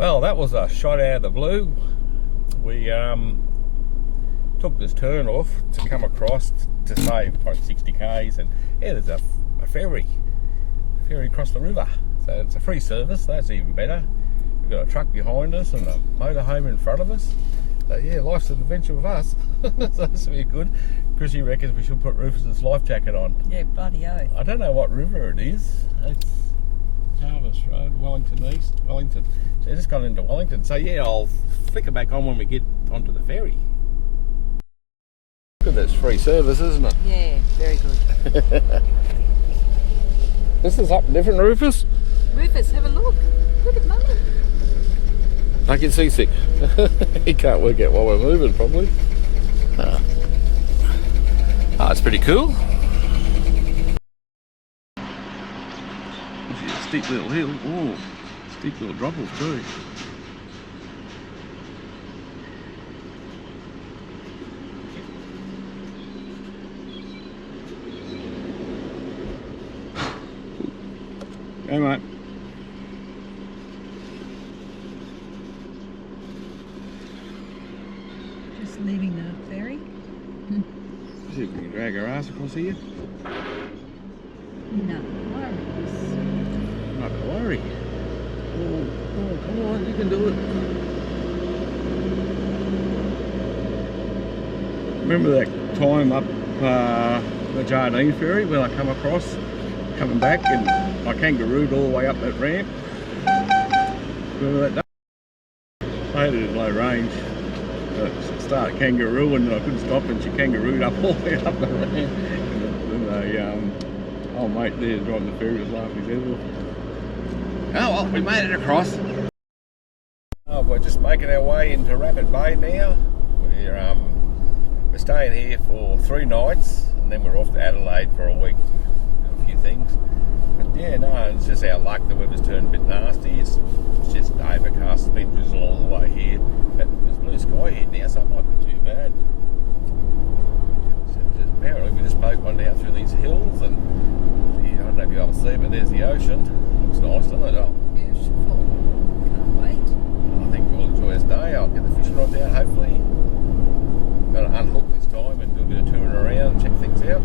Well, that was a shot out of the blue. We took this turn off to come across to save probably 60 k's, and yeah, there's a ferry across the river. So it's a free service. That's even better. We've got a truck behind us and a motorhome in front of us. So yeah, life's an adventure with us. So this will be good. Chrissy reckons we should put Rufus's life jacket on. Yeah, bloody oath. I don't know what river it is. It's Jervis Road, Wellington East, Wellington. So just gone into Wellington. So yeah, I'll flick it back on when we get onto the ferry. Look at this free service, isn't it? Yeah, very good. This is something different, Rufus. Rufus, have a look. Look at Mummy. I get seasick. He can't work out while we're moving, probably. Oh, it's pretty cool. A steep little hill. Oh, steep little drop off too. Go, mate. Just leaving the ferry. See if we can drag our ass across here. No worries. Not to worry. Oh, come on, you can do it. Remember that time up the Jardine ferry when I come across, coming back, and I kangarooed all the way up that ramp? Remember that day? I had it in low range. Started kangarooing and I couldn't stop, and she kangarooed up all the way up the ramp. And the old mate there driving the ferry was laughing his head off. Oh well, we made it across. Oh, we're just making our way into Rapid Bay now. We're staying here for 3 nights, and then we're off to Adelaide for a week to do a few things. But yeah, no, it's just our luck. The weather's turned a bit nasty. It's just overcast. It's been drizzling all the way here. But there's blue sky here now, so it might be too bad. So apparently we just poked one down through these hills, and I don't know if you're able to see, but there's the ocean. Looks nice, doesn't it? Oh, Beautiful. Can't wait. I think we'll enjoy this day. I'll get the fishing rod out, hopefully. Got to unhook this time and do a bit of touring around and check things out.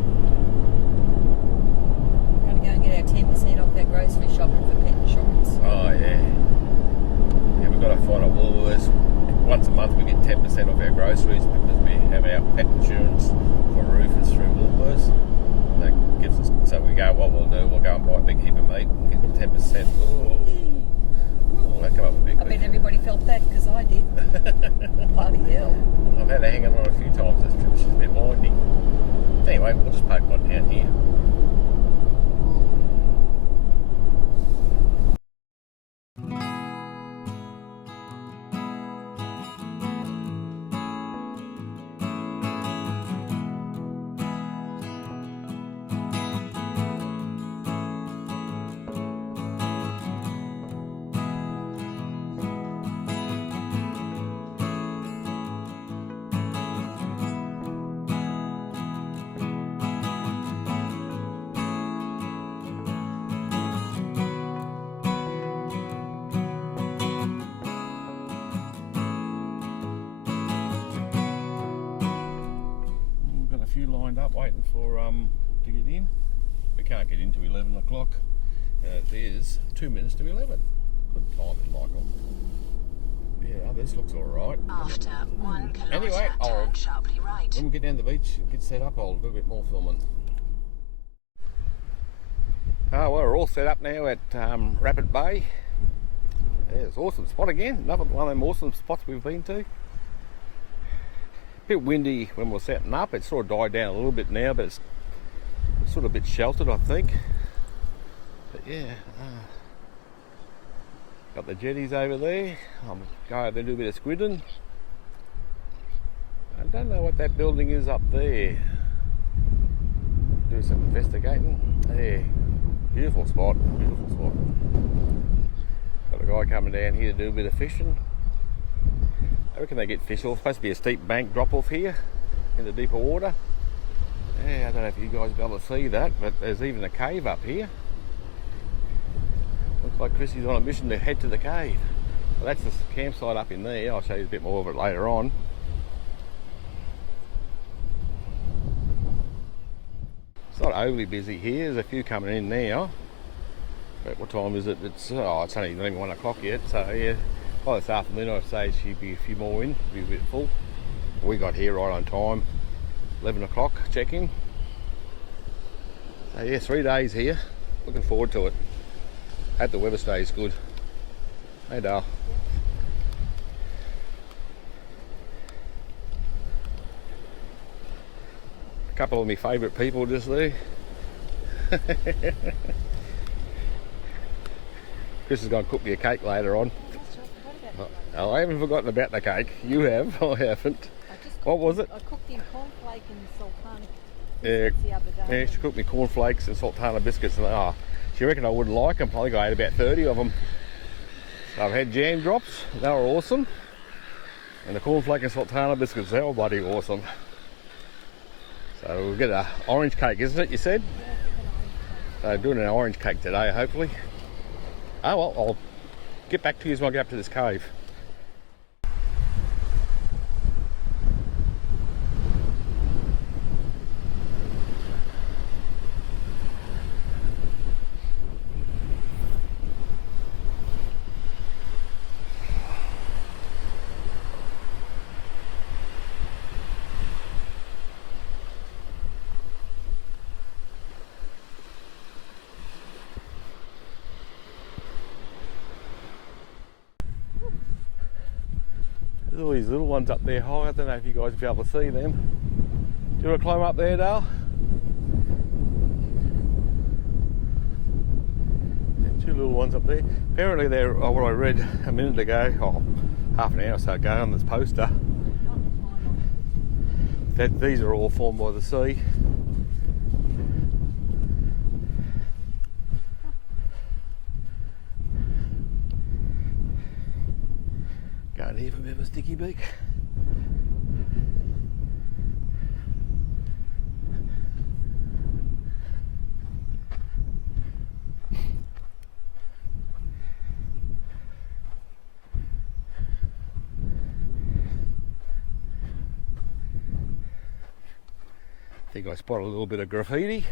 We're going to go and get our 10% off our grocery shopping for pet insurance. Oh yeah. Yeah, we've got to find a Woolworths. Once a month we get 10% off our groceries because we have our pet insurance for Rufus through Woolworths. And that gives us, so we go, what we'll do, we'll go and buy a big heap of meat and get 10%. Oh, that come up a bit quick. I bet everybody felt that because I did. Bloody hell. I've had her hanging on a few times this trip. She's a bit windy. Anyway, we'll just poke one down here. Lined up waiting for to get in. We can't get in till 11 o'clock. It is 2 minutes to 11. Good timing, Michael. Yeah, this looks alright. After 1 kilometre, anyway, turn sharply right. When we get down the beach and get set up, I'll do a bit more filming. Well, we're all set up now at Rapid Bay. Yeah, it's an awesome spot again. Another one of them awesome spots we've been to. Bit windy when we're setting up. It's sort of died down a little bit now, but it's sort of a bit sheltered, I think. But yeah, got the jetties over there. I'll go over there and do a bit of squidding. I don't know what that building is up there. Do some investigating. Yeah, beautiful spot, beautiful spot. Got a guy coming down here to do a bit of fishing. I reckon they get fish off. Supposed to be a steep bank drop off here in the deeper water. Yeah, I don't know if you guys will be able to see that, but there's even a cave up here. Looks like Chrissy's on a mission to head to the cave. Well, that's the campsite up in there. I'll show you a bit more of it later on. It's not overly busy here. There's a few coming in now. But what time is it? It's only not even 1 o'clock yet. So yeah, by this afternoon I'd say she'd be a few more in. Be a bit full. We got here right on time. 11 o'clock check-in. So yeah, 3 days here. Looking forward to it. Hope the weather stays good. Hey Dale. A couple of my favourite people just there. Chris is going to cook me a cake later on. Oh, I haven't forgotten about the cake. You have. I haven't. What was it? I cooked him cornflake and sultana Yeah, biscuits the other day. yeah, she cooked me cornflakes and sultana biscuits, and she reckoned I wouldn't like them. I think I ate about 30 of them. So I've had jam drops. They were awesome. And the cornflake and sultana biscuits, they were bloody awesome. So we'll get an orange cake, isn't it, you said? Yeah, an orange cake. So doing an orange cake today, hopefully. Oh well, I'll get back to you when I get up to this cave. There's all these little ones up there high. I don't know if you guys will be able to see them. Do you want to climb up there, Dale? Two little ones up there. Apparently they're, what I read a minute ago, half an hour or so ago on this poster, that these are all formed by the sea. Going here for a bit of a sticky beak. I think I spotted a little bit of graffiti.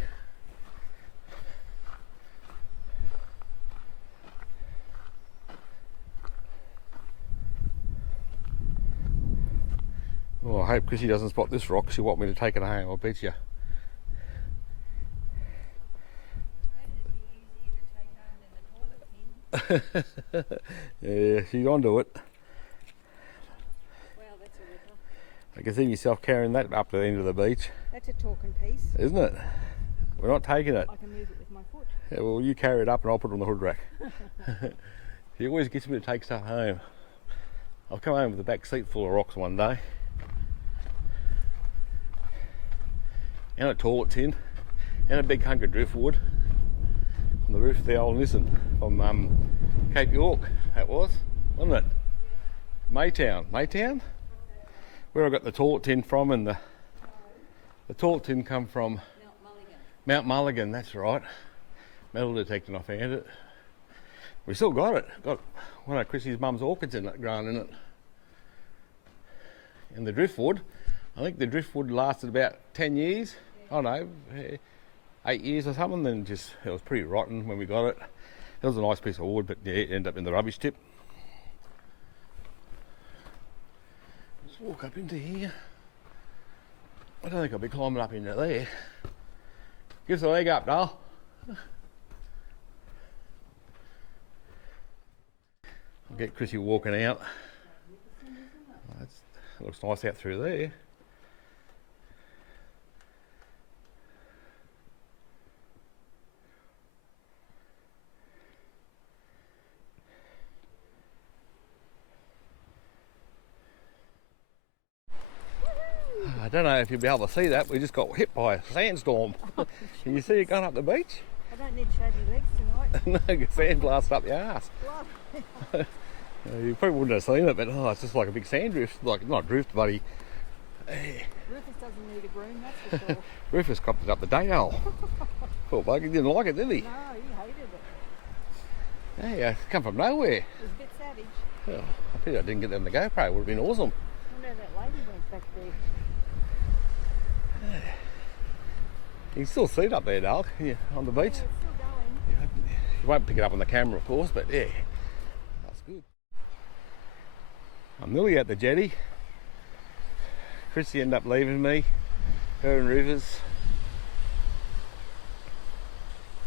Oh, I hope Chrissy doesn't spot this rock. She'll want me to take it home, I'll bet you. Yeah, she's onto it. Wow, that's a ripper. I can see yourself carrying that up to the end of the beach, That's a talking piece. isn't it? We're not taking it. I can move it with my foot. Yeah, well, you carry it up and I'll put it on the hood rack. She always gets me to take stuff home. I'll come home with a back seat full of rocks one day. And a toilet tin. And a big hunk of driftwood. On the roof of the old Nissan from Cape York, that was, wasn't it? Maytown. Maytown? Where I got the toilet tin from, and the toilet tin come from Mount Mulligan, that's right. Metal detecting, I found it. We still got it. Got one of Chrissy's mum's orchids in it, growing in it. And the driftwood, I think the driftwood lasted about 10 years. I don't know, 8 years or something. Then just, it was pretty rotten when we got it. It was a nice piece of wood, but yeah, it ended up in the rubbish tip. Let's walk up into here. I don't think I'll be climbing up into there. Give us a leg up, Dale. I'll get Chrissy walking out. That looks nice out through there. I don't know if you'll be able to see that. We just got hit by a sandstorm. Can you see it going up the beach? I don't need shady legs tonight. No, sand blasted up your ass. You probably wouldn't have seen it, but it's just like a big sand drift. Like, not drift, buddy. Rufus doesn't need a broom, that's for sure. Rufus copped it up the dale. Poor bug, he didn't like it, did he? No, he hated it. Hey, it's come from nowhere. It was a bit savage. Well, I pity I didn't get them the GoPro. It would have been awesome. I know that lady went back there. You can still see it up there, Dale, on the beach. Yeah, it's still going. You won't pick it up on the camera, of course, but yeah, that's good. I'm nearly at the jetty. Chrissy ended up leaving me, her and Rivers.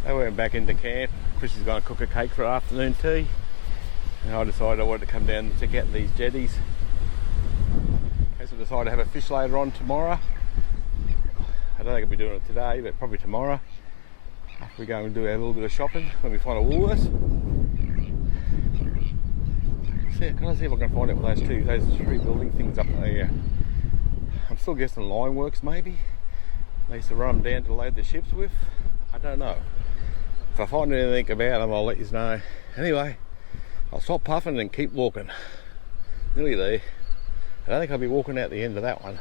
They went back into camp. Chrissy's going to cook a cake for afternoon tea. And I decided I wanted to come down and check out these jetties. In case I decide to have a fish later on tomorrow. I don't think I'll be doing it today, but probably tomorrow. After we go and do a little bit of shopping when we find a Woolworths. So, can I see if I can find out what those three building things up there? I'm still guessing line works maybe. They used to run them down to load the ships with. I don't know. If I find anything about them, I'll let you know. Anyway, I'll stop puffing and keep walking. Nearly there. I don't think I'll be walking out the end of that one.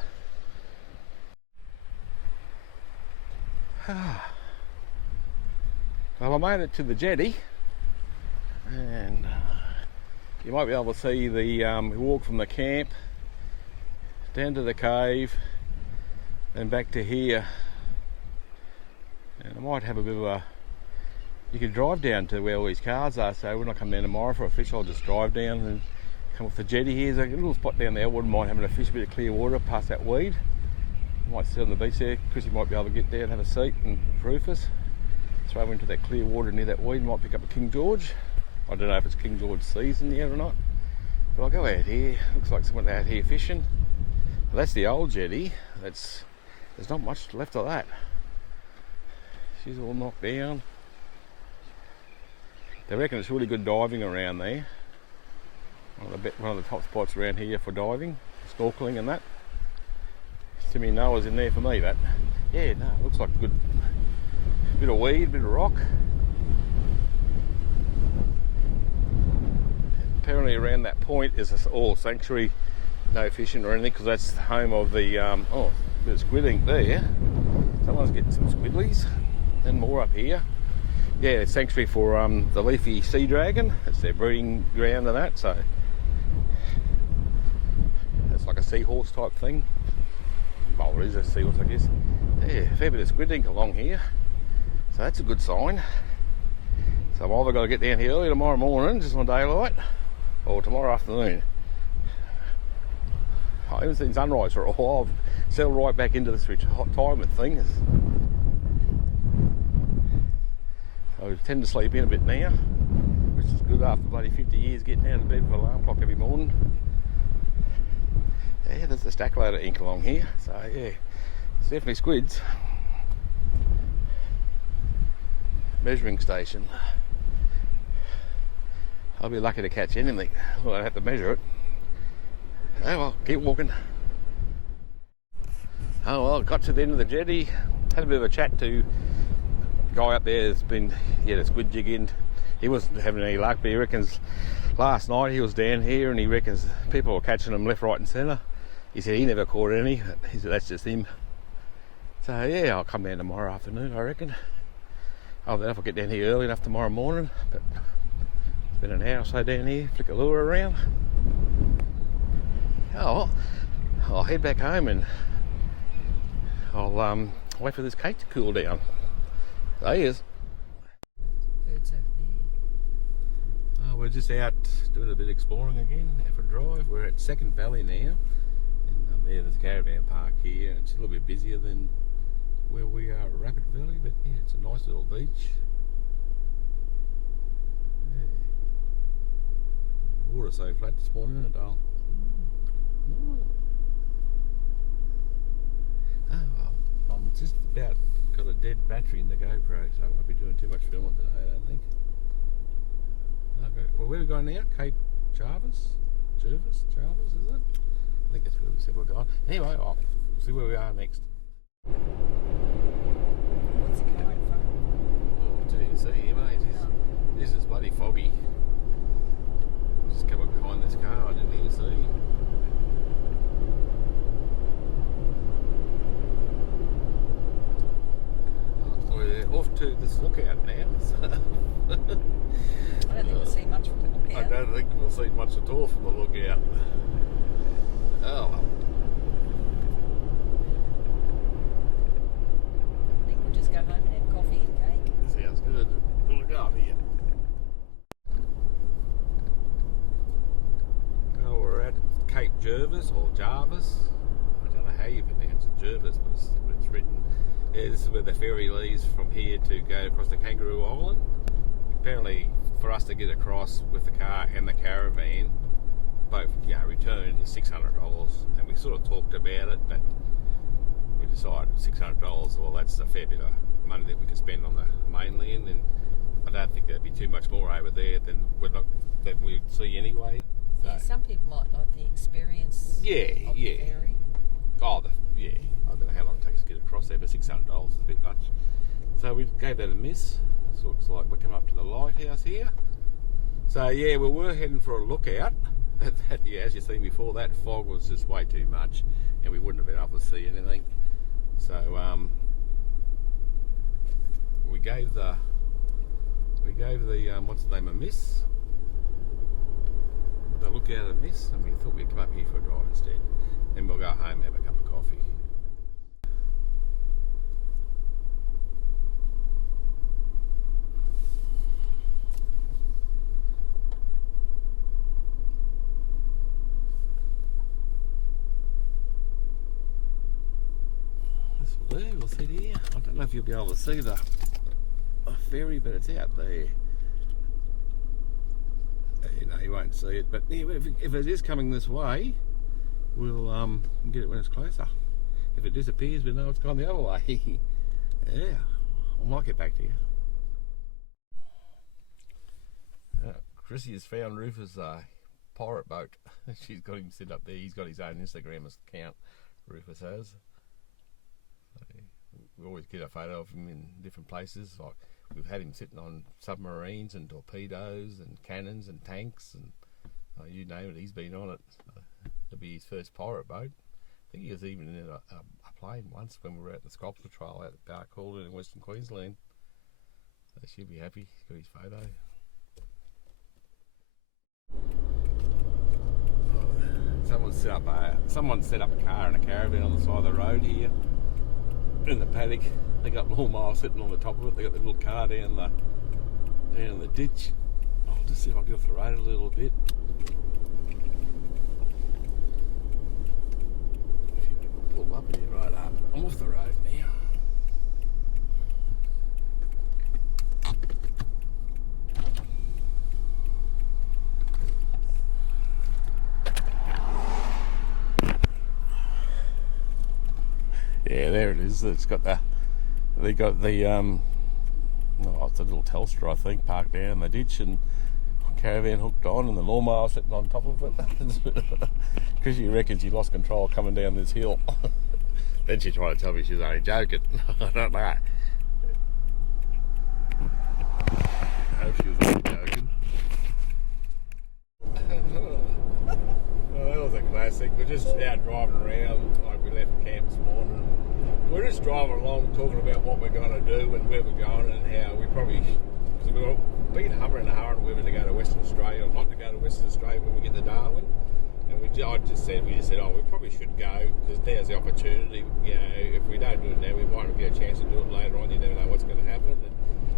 Well, I made it to the jetty, and you might be able to see the walk from the camp down to the cave and back to here. And I might have a bit of a, you could drive down to where all these cars are, so when I come down tomorrow for a fish I'll just drive down and come off the jetty here. There's a little spot down there, I wouldn't mind having a fish, a bit of clear water past that weed. I might sit on the beach there. Chrissy might be able to get there and have a seat, and Rufus throw into that clear water near that weed. Might pick up a King George. I don't know if it's King George season yet or not, but I'll go out here. Looks like someone out here fishing. Well, that's the old jetty. There's not much left of that. She's all knocked down. They reckon it's really good diving around there. One of the top spots around here for diving, snorkeling and that. Timmy Noah's in there for me, but yeah, no, it looks like a good bit of weed, bit of rock. Apparently around that point is all sanctuary, no fishing or anything, because that's the home of the oh, a bit of squidding there. Someone's getting some squidlies, and more up here. Yeah, it's sanctuary for the leafy sea dragon. It's their breeding ground and that, so it's like a seahorse type thing. Well, it is a seahorse, I guess. Yeah, a fair bit of squid ink along here, so that's a good sign. So I've either got to get down here early tomorrow morning, just on daylight, or tomorrow afternoon. I haven't seen sunrise for a while. I've settled right back into this retirement thing. I tend to sleep in a bit now, which is good after bloody 50 years getting out of bed with an alarm clock every morning. Yeah, there's a stack load of ink along here, so yeah, it's definitely squids. Measuring station. I'll be lucky to catch anything. Well, I have to measure it. Oh well, keep walking. Oh well, got to the end of the jetty. Had a bit of a chat to guy up there. Has been, yeah, the squid jigging. He wasn't having any luck, but he reckons last night he was down here and he reckons people were catching them left, right and centre. He said he never caught any. He said that's just him. So yeah, I'll come down tomorrow afternoon, I reckon. I'll if I get down here early enough tomorrow morning, but spend an hour or so down here, flick a lure around. Oh, I'll head back home and I'll wait for this cake to cool down. There he is. Birds over there. We're just out doing a bit of exploring again, out for a drive. We're at Second Valley now. And there's a caravan park here. It's a little bit busier than where we are at Rapid Valley, but yeah, it's a nice little beach. Yeah. Water's so flat this morning, isn't it, Dale? Oh well, I'm just about got a dead battery in the GoPro, so I won't be doing too much filming today, I don't think. Okay, well, where are we going now? Cape Jervis? Is it? I think that's where we said we're going. Anyway, I'll see where we are next. What's it going from? Oh, I didn't even see here, mate. This is bloody foggy. Just come up behind this car, I didn't even see. So we're off to this lookout now. I don't think we'll see much from the lookout. I don't think we'll see much at all from the lookout. Oh well. I think we'll just go home and have coffee and cake. Sounds good. We'll go up here. Oh, we're at Cape Jervis or Jarvis. I don't know how you pronounce it, Jervis, but it's written. Yeah, this is where the ferry leaves from here to go across the Kangaroo Island. Apparently, for us to get across with the car and the caravan, both return is $600, and we sort of talked about it, but we decided $600. Well, that's a fair bit of money that we could spend on the mainland, and I don't think there'd be too much more over there than we'd see anyway. So, Yeah, some people might like the experience of the ferry. Oh, I don't know how long it takes to get across there, but $600 is a bit much. So we gave that a miss. This looks like we're coming up to the lighthouse here. So yeah, we were heading for a lookout. As you've seen before, that fog was just way too much, and we wouldn't have been able to see anything. So we gave the what's the name, a miss. The lookout a miss, and we thought we'd come up here for a drive instead. Then we'll go home and have a cup of coffee. This will do, we'll sit here. I don't know if you'll be able to see the ferry, but it's out there. You won't see it, but if it is coming this way, we'll get it when it's closer. If it disappears, we know it's gone the other way. Yeah, I might get back to you. Chrissy has found Rufus' pirate boat. She's got him set up there. He's got his own Instagram account, Rufus has. We always get a photo of him in different places. Like we've had him sitting on submarines and torpedoes and cannons and tanks and you name it, he's been on it. It'll be his first pirate boat. I think he was even in a plane once when we were at the Scops Patrol out at Barcaldine in Western Queensland. So she'll be happy. He's got his photo. Someone set up a car and a caravan on the side of the road here in the paddock. They got lawnmower sitting on the top of it. They got the little car down the ditch. I'll just see if I can get off the road a little bit. If you pull up here, right up. I'm off the road now. Yeah, there it is. It's got it's a little Telstra, I think, parked down in the ditch, and caravan hooked on, and the lawnmower sitting on top of it. Chrissy reckons she lost control coming down this hill. Then she tried to tell me she was only joking. I don't know. I hope she was only joking. Well, that was a classic. We're just out driving around like we left camp this morning. We're just driving along talking about what we're going to do and where we're going and how we probably, because we've been hovering and hurrying whether to go to Western Australia or not to go to Western Australia when we get to Darwin. And we just said, oh, we probably should go because now's the opportunity. You know, if we don't do it now, we might get a chance to do it later on. You never know what's going to happen. And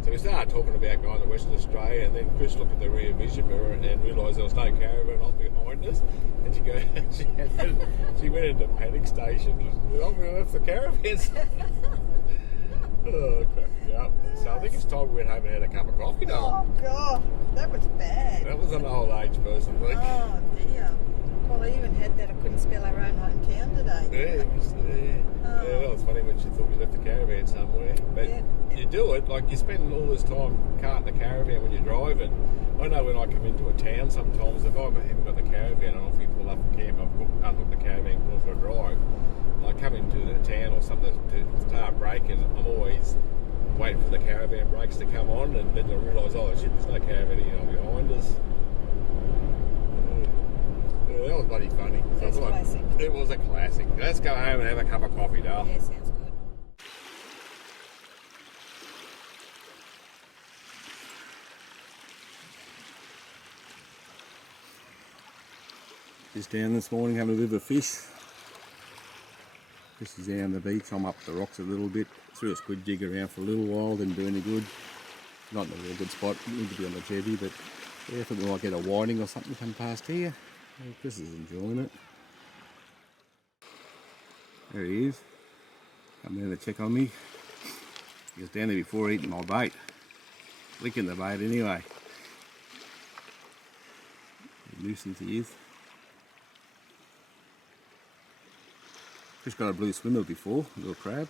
so we started talking about going to Western Australia, and then Chris looked at the rear vision mirror and realised there was no caravan on behind us. And she went into panic station. Oh, we left the caravans. Oh, crack me up. So I think it's time we went home and had a cup of coffee, Oh God, that was bad. That was an old age person thing. Oh dear. Well, I even had that I couldn't spell our own hometown today. Yeah, yeah, that was funny when she thought we left the caravan somewhere. But you do it, like you spend all this time carting the caravan when you're driving. I know when I come into a town sometimes, if I haven't got the caravan and off we pull up from camp, I've unhooked the caravan and go for a drive. I come into the town or something to start braking, I'm always waiting for the caravan brakes to come on, and then I realise, oh shit, there's no caravan here behind us. Yeah, that was bloody funny. That's classic. It was a classic. Let's go home and have a cup of coffee, Dale. Yeah, sounds good. Just down this morning having a bit of a fish. This is down the beach. I'm up the rocks a little bit. Threw a squid jig around for a little while, didn't do any good. Not in a real good spot. Need to be on the jetty, but yeah, I thought we might get a whiting or something come past here. Chris is enjoying it. There he is. Come down to check on me. He was down there before eating my bait. Licking the bait anyway. Nuisance he is. Just got a blue swimmer before, a little crab.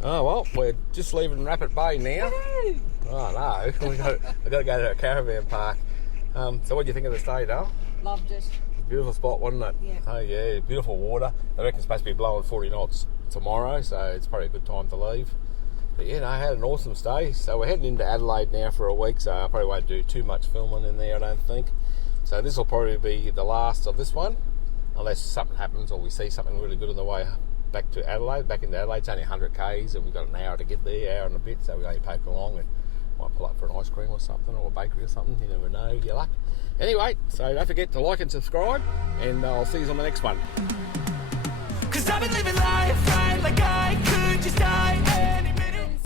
Oh well, we're just leaving Rapid Bay now. Woohoo! Oh no, we've got to go to a caravan park. So what do you think of the stay, Dale? Loved it. Beautiful spot, wasn't it? Yeah. Oh yeah, beautiful water. I reckon it's supposed to be blowing 40 knots tomorrow, so it's probably a good time to leave. But yeah, I had an awesome stay. So we're heading into Adelaide now for a week, so I probably won't do too much filming in there, I don't think. So this will probably be the last of this one, unless something happens or we see something really good on the way back to Adelaide, back into Adelaide. It's only 100 k's and we've got an hour to get there, hour and a bit, so we're going to poke along and might pull up for an ice cream or something, or a bakery or something, you never know, your luck. Anyway, so don't forget to like and subscribe, and I'll see you on the next one. 'Cause I've been living life right like I could just die